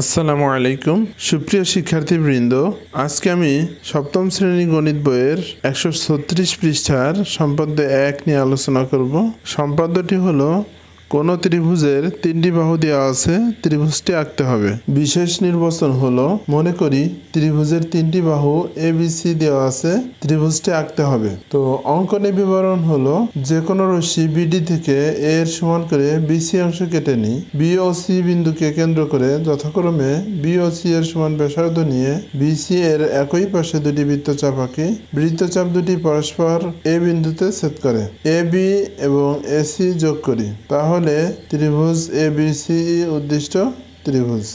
আসসালামু আলাইকুম সুপ্রিয় শিক্ষার্থীবৃন্দ, আজকে আমি সপ্তম শ্রেণী গণিত বইয়ের 136 পৃষ্ঠার সম্পাদ্য 1 নিয়ে আলোচনা করব। সম্পাদ্যটি হলো কোন ত্রিভুজের তিনটি বাহু দেওয়া আছে, ত্রিভুজটি আঁকতে হবে। বিশেষ নির্বাচন হলো, মনে করি ত্রিভুজের তিনটি বাহু এ বি সি দেওয়া আছে, ত্রিভুজটি আঁকতে হবে। তো অঙ্কনে বিবরণ হলো, যে কোনো রশ্মি বিডি থেকে এর সমান করে বিসি অংশ কেটে নিই। বি ও সি বিন্দুকে কেন্দ্র করে যথাক্রমে বি ও সি এর সমান ব্যাসার্ধ নিয়ে বিসি এর একই পাশে দুটি বৃত্তচাপ আঁকি। বৃত্তচাপ দুটি পরস্পর এ বিন্দুতে ছেদ করে। এ বি এবং এসি যোগ করি, তাহলে ত্রিভুজ এ বি সি উদ্দিষ্ট ত্রিভুজ।